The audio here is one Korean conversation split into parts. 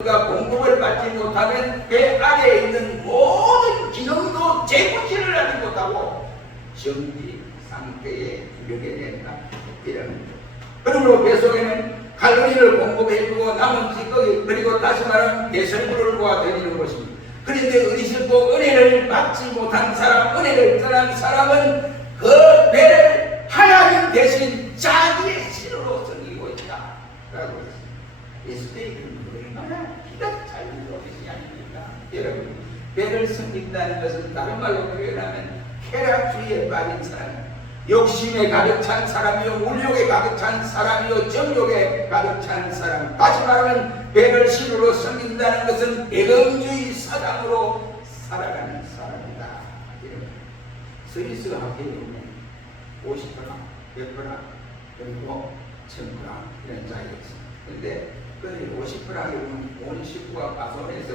우리가 공급을 받지 못하면 배 아래에 있는 모든 기능도 재구실을 하지 못하고 정지 상태에 이르게 된다. 그러므로 배 속에는 칼로리를 공급해주고 남은 찌꺼기 그리고 다시 말하면 배설물과 되는 것입니다. 그런데 어리석고 은혜를 받지 못한 사람, 은혜를 떠난 사람은 그 배를 하나님 대신 자기의 신으로 섬기고 있다 라고 했습니다. 예수님은 얼마나 기가 찰진 것이 아닙니까? 여러분, 배를 섬긴다는 것은 다른 말로 표현하면 쾌락주의에 빠진 사람, 욕심에 가득 찬 사람이요, 물욕에 가득 찬 사람이요, 정욕에 가득 찬 사람. 다시 말하면 배를 신으로 섬긴다는 것은 애금주의 사상으로 살아가는 사람이다. 스위스 학회에는 50%, 100% 그리고 1000% 이런 자리가 있습니다. 그런데 그 50%에 보면 온 식구가 가손해서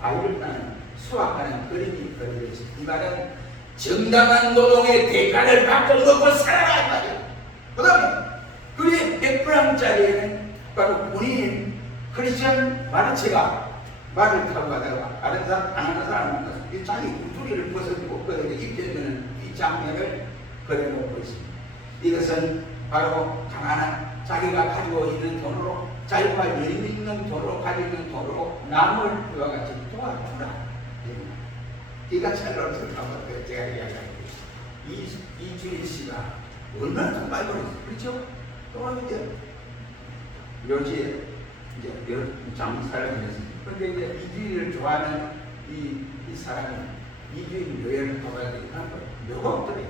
과일을 따는 수확하는 그림이 그려져 있습니다. 이 말은 정당한 노동의 대가를 받고 먹고 살아라 말이에요. 그 다음에 그의 100프랑짜리에는 바로 본인 크리스천 마르체가 말을 타고 가다가 다른 사람, 가난한 사람을 만나서 이 자기 구두리를 벗어주고 그에게 입혀주는 이 장면을 그려놓고 있습니다. 이것은 바로 가난한 자기가 가지고 있는 돈으로, 자기가 여유 있는 돈으로, 가지고 있는 돈으로 남을 그와 같이 도와주라. 이가 찰로를 타고 제가 이야기하고 있습니다. 이주일 씨가 얼마나 돈 많이 벌었어요. 그렇죠? 또 이제 묘지에 이제 장사를 했습니다. 그런데 이제 이주일을 좋아하는 이 사람이 이주일 묘회를 가봐야 되니까 묘가 없더래요.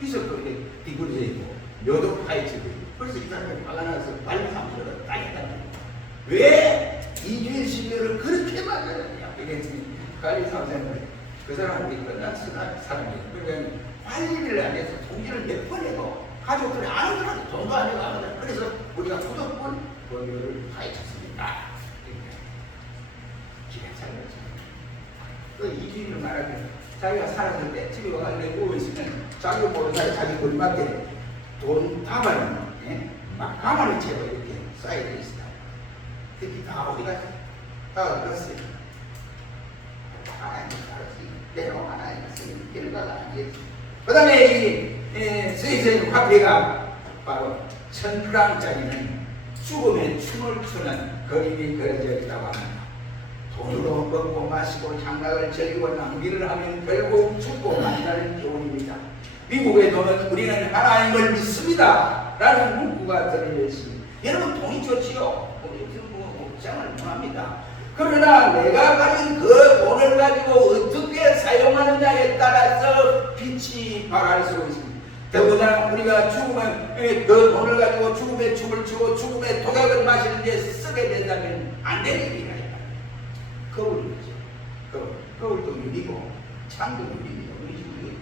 비석도 이렇게 뒤구려져 있고 묘도 파헤치고 있고 그래서 이 사람이 화가 나서 빨리 사무실로 따겠다는 거예요. 왜 이주일 씨 묘를 그렇게 만들었냐? 이랬더니 관리사무장님이 그 사람은 끝난 사람이에요. 그러니까 관리를 안 해서 통지를 몇 번 해도 가족들이 안 오더라도 돈도 안 내고 안 오더라도 그래서 우리가 무조건 법률을 파헤쳤습니다. 기가 찰렸죠. 그 이주인을 말하면 자기가 살았을 때 집에 와가지고 누워있으면 자기가 모르는 사이 자기 머리맡에 돈 다발을 막 가만히 채고 이렇게 쌓여져 있다. 특히 다 어디 갔어? 다 그렇어요. 하나님 알았어요. 때로 하나님 말씀이 결과가 아니겠지. 그 다음에 이 스위스의 화폐가 바로 1000프랑짜리는 죽음의 춤을 추는 그림이 그려져 있다고 합니다. 돈으로 먹고 마시고 장락을 즐기고 낭비를 하면 결국 죽고 만나는 교훈입니다. 미국의 돈은 우리는 하나님을 믿습니다 라는 문구가 들어져 있습니다. 여러분 돈이 좋지요. 돈이 뭐 옥장을 원합니다. 그러나 내가 가진 그 돈을 가지고 어떻게 사용하느냐에 따라서 빛이 발할 수 있습니다. 더구나 우리가 죽으면 그 돈을 가지고 죽음의 춤을 추고 죽음의 독약을 마시는 데 쓰게 된다면 안 되는 일이라. 거울이죠. 거울도 유리고 창도 유리입니다. 우리 집이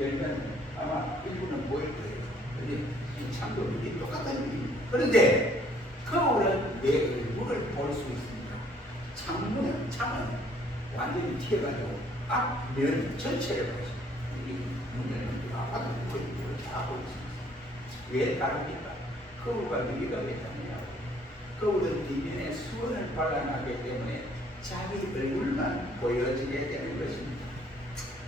열면 아마 일부는 보일 거예요. 그런데 이 창도 유리 똑같은 유리입니다. 그런데 거울은 내 얼굴을 볼 수 있습니다. 창은 완전히 튀어가지고 앞면 전체를 보죠. 이 문을 아파도 보이고 다 보일 수 있습니다. 왜 다릅니까? 거울과 유리가 왜 다르냐고. 거울은 뒷면에 수건을 발라놨기 때문에 자기 얼굴만 보여지게 되는 것입니다.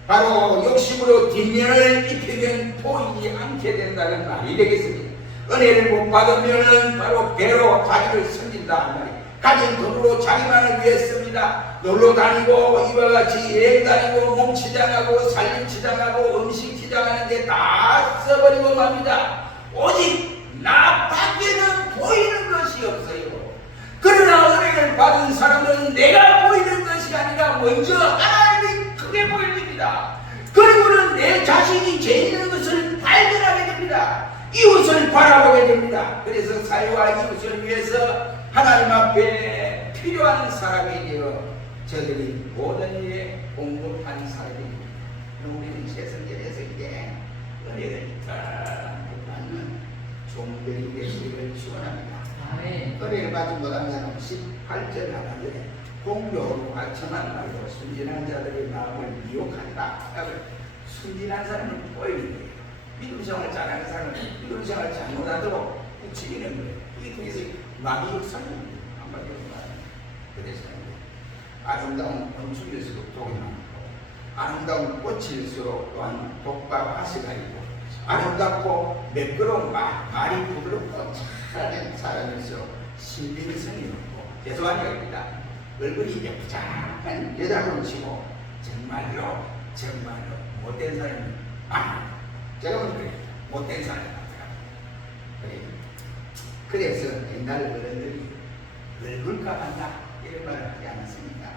바로 욕심으로 뒷면을 입히면 보이지 않게 된다는 말이 되겠습니다. 은혜를 못 받으면 바로 배로 자기를 섬긴다 말이에요. 가진 돈으로 자기만을 위해 씁니다. 놀러 다니고 이와 같이 여행 다니고 몸 치장하고 살림 치장하고 음식 치장하는데 다 써버리고 맙니다. 오직 나 밖에는 보이는 것이 없어요. 그러나 은혜를 받은 사람은 내가 보이는 것이 아니라 먼저 하나님이 크게 보여집니다. 그리고는 내 자신이 죄 있는 것을 발견하게 됩니다. 이웃을 바라보게 됩니다. 그래서 사회와 이웃을 위해서 하나님 앞에 필요한 사람이 되어 저들이 모든 일에 공급한 사람입니다. 우리는 세상에서 이제 은혜를 받는 종들이 되시기를 축원합니다. 은혜를 받지 못한 자는 18절 하나님의 공교로 가천한 말로 순진한 자들의 마음을 미혹한다. 순진한 사람은 보이는 거예요. 믿음 생활 잘하는 사람은 믿음 생활 잘못하도록 부추기는 거예요. 이 통해서 마귀 역사입니다. 한마디로 말하면 그래서 아름다운 곤충일수록 독이 많고, 아름다운 꽃일수록 또한 독과 가시가 있고, 아름답고 매끄러운 말이 부드럽고 착한 사람일수록 신빙성이 없고 죄송한 얘기입니다. 얼굴이 예쁘장한 여자로 치고 정말로 못된 사람이 제가 보니 그래요. 못된 사람이 많더라고요. 그래서 옛날 어른들이 얼굴값 한다 이런 말을 하지 않았습니까?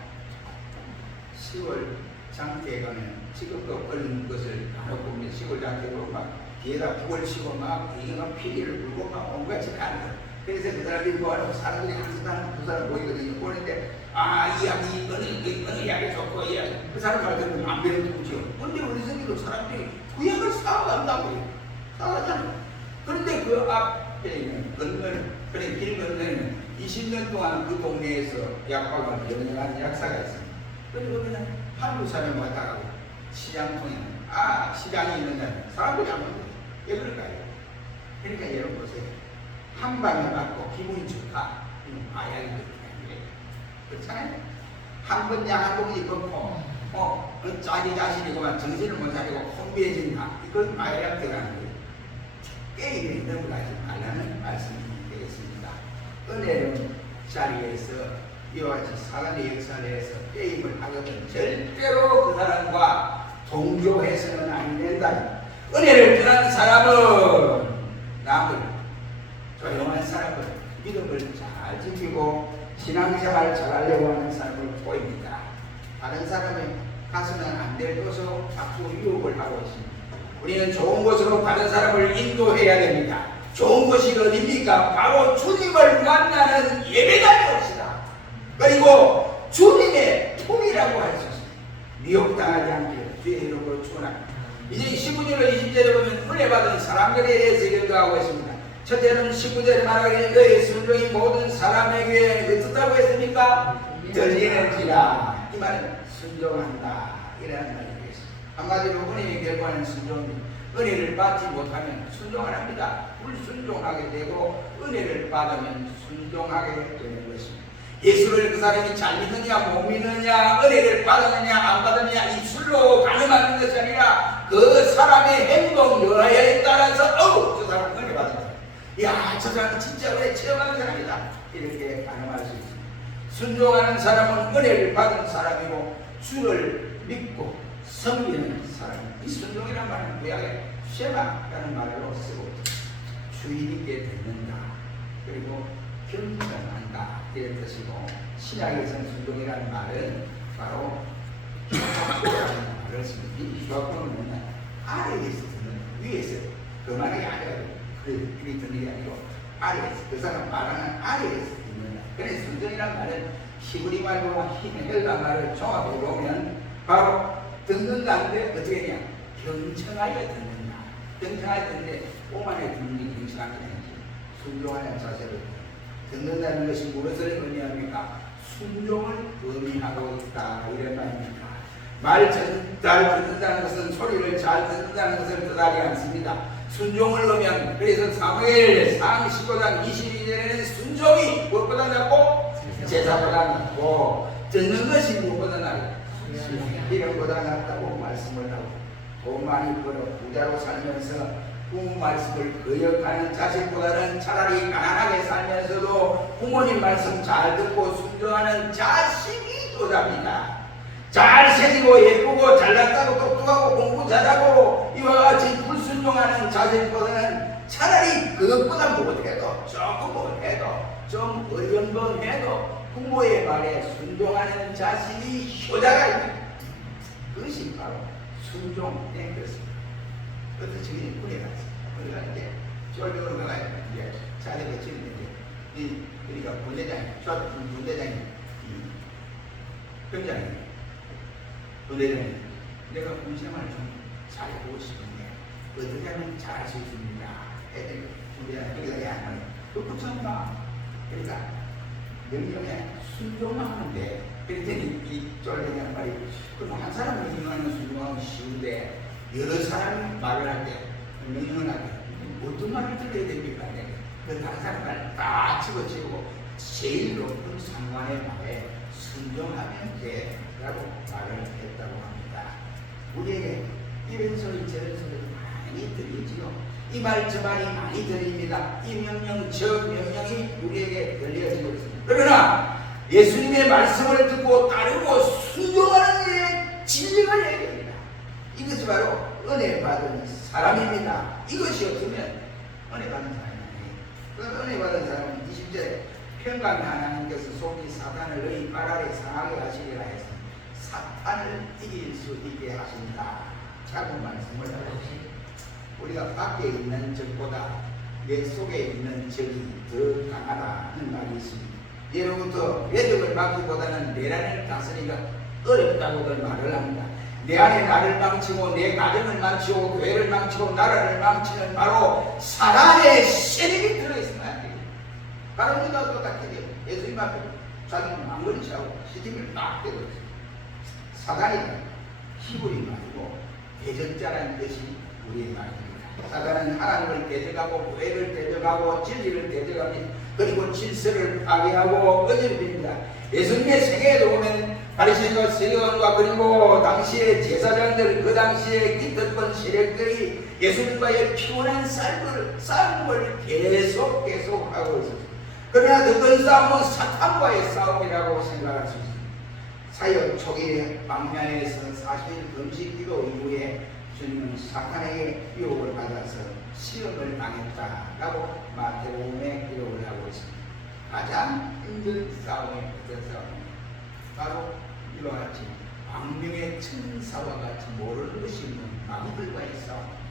10월 장터에 가면 지금도 그런 것을 간혹 보면 시골 장터에 보면 막 뒤에다 북을 치고 막 이게 피리를 불고 막 온갖이 가는 거예요. 그래서 그 사람들이 뭐하고 사람들이 한 사람 두 사람 보이거든요. 보는데 이 약이 어느 약이 좋고 그 사람 말 들으면 안 배는 거죠. 근데 우리 선생님도 사람들이 그 약을 사간다고요. 사가잖아요. 그런데 그 앞에 있는 그런 길 건너에는 20년 동안 그 동네에서 약박을 영영한 약사가 있습니다. 그리고 그냥 한국 사람이 왔다 가고 시장통에는 시장이 있는 데는 사람들이 안 오는데 왜 그럴까요? 그러니까 여러분 보세요. 한 방에 맞고 기분이 좋다. 마약이 그렇게 하는 게 그렇잖아요. 한 번 약 한 봉지 끊고 자기 자신이고만 정신을 못 차리고 혼비해진다. 이건 마약 들어가는 거예요. 게임에 넘어가지 말라는 말씀이 되겠습니다. 은혜로운 자리에서 이와 같이 사단의 역사 내에서 게임을 하거든 절대로 그 사람과 동조해서는 안 된다. 은혜를 떠난 사람은 남을 조용한 사람을 믿음을 잘 지키고 신앙생활 잘하려고 하는 사람을 보입니다. 다른 사람의 가서는 안 될 것으로 자꾸 유혹을 하고 있습니다. 우리는 좋은 곳으로 다른 사람을 인도해야 됩니다. 좋은 곳이 어디입니까? 바로 주님을 만나는 예배당이 옵시다. 그리고 주님의 품이라고 할 수 있습니다. 미혹당하지 않게 죄로부로 추원합니다. 이제 19절로 20절에 보면 은혜 받은 사람들에 대해서 연구하고 있습니다. 첫째는 19절에 말하기를 너의 순종이 모든 사람에게 어떻다고 했습니까? 들리는지라. 이 말은 순종한다 이라는 말이 되겠습니다. 한마디로 은혜의 결과는 순종입니다. 은혜를 받지 못하면 순종을 합니다. 불순종하게 되고 은혜를 받으면 순종하게 되는 것입니다. 예수를 그 사람이 잘 믿느냐 못 믿느냐 은혜를 받았느냐 안 받았느냐 이 술로 가늠하는 것이 아니라 그 사람의 행동 여하에 따라서 저 사람 은혜 받은 사람, 저 사람은 진짜 은혜 체험하는 사람이다 이렇게 가늠할 수 있습니다. 순종하는 사람은 은혜를 받은 사람이고 주를 믿고 섬기는 사람. 이 순종이란 말은 구약에 쉐마라는 말로 쓰고 주인에게 듣는다 그리고 경건한다 이런 뜻이고, 신약에서는 순종이라는 말은 바로 휴학고라는 말을 씁니다. 이 휴학고는 아래에서 듣는 위에서 그 말이 아래가 그리 듣는 게 아니고 아래에서 그 사람 말하는 아래에서 듣는다. 그래서 순종이라는 말은 히브리 말과 헬라 말을 종합해 보면 바로 듣는다는데 어떻게 했냐? 경청하여 듣는다. 경청하여 듣는데 오만에 듣는 게 경청하게 되는지 순종하는 자세로 듣는다는 것이 무엇을 의미합니까? 순종을 의미하고 있다 이런 말입니다. 말 잘 듣는다는 것은 소리를 잘 듣는다는 것을 뜻하지 않습니다. 순종을 의미합니다. 그래서 사무엘 상 15장 22절에는 순종이 무엇보다 낫고 제사보다 낫고 듣는 것이 무엇보다 낫고 이름보다 낫다고 말씀을 하고, 돈 많이 벌어 부자로 살면서 부모 말씀을 거역하는 자식보다는 차라리 가난하게 살면서도 부모님 말씀 잘 듣고 순종하는 자식이 도답니다. 잘생기고 예쁘고 잘났다고 똑똑하고 공부 잘하고 이와 같이 불순종하는 자식보다는 차라리 그것보다 못해도 조금 못해도 좀 어렴범해도 부모의 말에 순종하는 자식이 효자가 있다. 그것이 바로 순종의 것입니다. 그것도 증인이 군에갔어요. 우리가 이제 쫄병으로 가야 이제 자리가 치는데 그러니까 분대장이 병장이 분대장이 내가 군생활을 좀 잘해보고 싶은데 어떻게 하면 잘할 수 있습니다. 애들 분대장이 병장이 안 하는 그 붙잡아. 그러니까 명령에 순종만 하면 돼. 그랬더니 이 쫄병이 말이 그럼 한 사람을 명령하는 순종하기 쉬운데 여러 사람이 말을 할 때 명령을 하게 어떤 말을 들어야 됩니까? 그 다른 사람 말을 다 집어치우고 제일 높은 상관의 말에 순종하면 돼 라고 말을 했다고 합니다. 우리에게 이런 소리 저런 소리 많이 들리지요. 이 말 저 말이 많이 들립니다. 이 명령 저 명령이 우리에게 들려지고 있습니다. 그러나 예수님의 말씀을 듣고 따르고 순종하는 일에 진리가 얘기합니다. 이것이 바로 은혜 받은 사람입니다. 이것이 없으면 은혜 받은 사람이 아니에요. 그 은혜 받은 사람은 20절에 평강 하나님께서 속히 사탄을 너희 발 아래 상하게 하시리라 해서 사탄을 이길 수 있게 하신다. 자꾸 말씀을 하시. 우리가 밖에 있는 적보다 내 속에 있는 적이 더 강하다는 말이 있습니다. 예로부터 외적을 막기보다는 내 안을 다스리기가 어렵다고들 말을 합니다. 내 안에 나를 망치고 내 가정을 망치고 교회를 망치고 나라를 망치는 바로 사단의 세력이 들어있으면 안 돼요. 바로 우리가 똑같아요. 예수님 앞에 자기는 망거리시하고 시집을 막 대고 있어요. 사단이 히브리 말이고 대적자라는 뜻이 우리의 말입니다. 사단은 하나님을 대적하고 교회를 대적하고 진리를 대적합니다. 그리고 질서를 파괴하고 어지럽힙니다. 예수님의 생애에도 보면 바리새인과 세리관과 그리고 당시의 제사장들 그 당시에 깃들던 세력들이 예수님과의 피곤한 싸움을 계속 하고 있었습니다. 그러나 더 큰 싸움은 사탄과의 싸움이라고 생각할 수 있습니다. 사역 초기에 방면에서 사실 금식 기도 이후에 주님은 사탄에게 유혹을 받아서 시험을 당했다라고 마태복음에 기록을 하고 있습니다. 가장 힘든 싸움이 어떤 싸움입니다. 바로 이와 같이 광명의 천사와 같이 모르는 것이 없는 마귀들과의 싸움.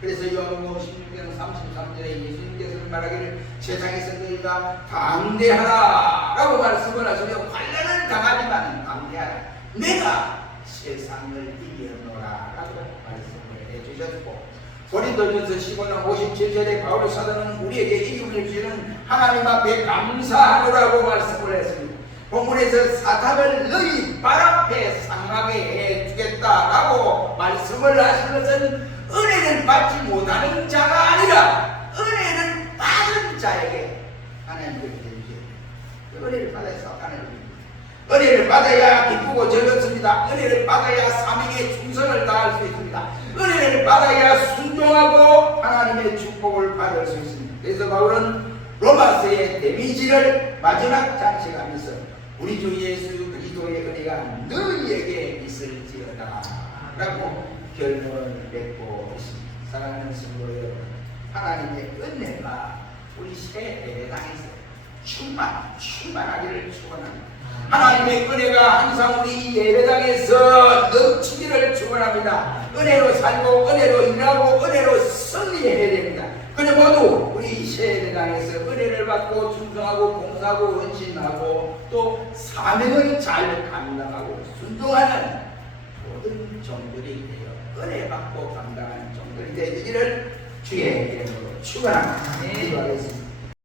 그래서 요한복음 16장 33절에 예수님께서는 말하기를 세상에서 너희가 담대하라 라고 말씀을 하시며 환난을 당하지만 담대하라. 내가 세상을 이겨노라 라고 말씀을 해주셨고 고린도전서 15장 57절에 바울 사도는 우리에게 이김을 주시는 하나님 앞에 감사하노라고 말씀을 했습니다. 본문에서 사탄을 너희 발 앞에 상하게 해주겠다라고 말씀을 하신 것은 은혜를 받지 못하는 자가 아니라 은혜를 받은 자에게 하나님께서 해주세요. 은혜를 받아야 사탄을 이깁니다. 은혜를 받아야 기쁘고 즐겁습니다. 은혜를 받아야 사명의 충성을 다할 수 있습니다. 은혜를 받아야 순종하고 하나님의 축복을 받을 수 있습니다. 그래서 바울은 로마서의 데미지를 마지막 장식하면서 우리 주 예수 그리스도의 은혜가 너희에게 있을지어다 라고 결론을 맺고 있습니다. 사랑하는 성도 여러분, 하나님의 은혜가 우리 새 예배당에서 충만하기를 축원합니다. 하나님의 은혜가 항상 우리 예배당에서 넘치기를 축원합니다. 은혜로 살고 은혜로 일하고 은혜로 승리해야 됩니다. 그저 모두 우리 새 예배당에서 은혜를 받고 충성하고 봉사하고 헌신하고 또 사명을 잘 감당하고 순종하는 모든 종들이 되어 은혜 받고 감당하는 종들이 되기를 주의 이름으로 축원합니다. 기도하겠습니다.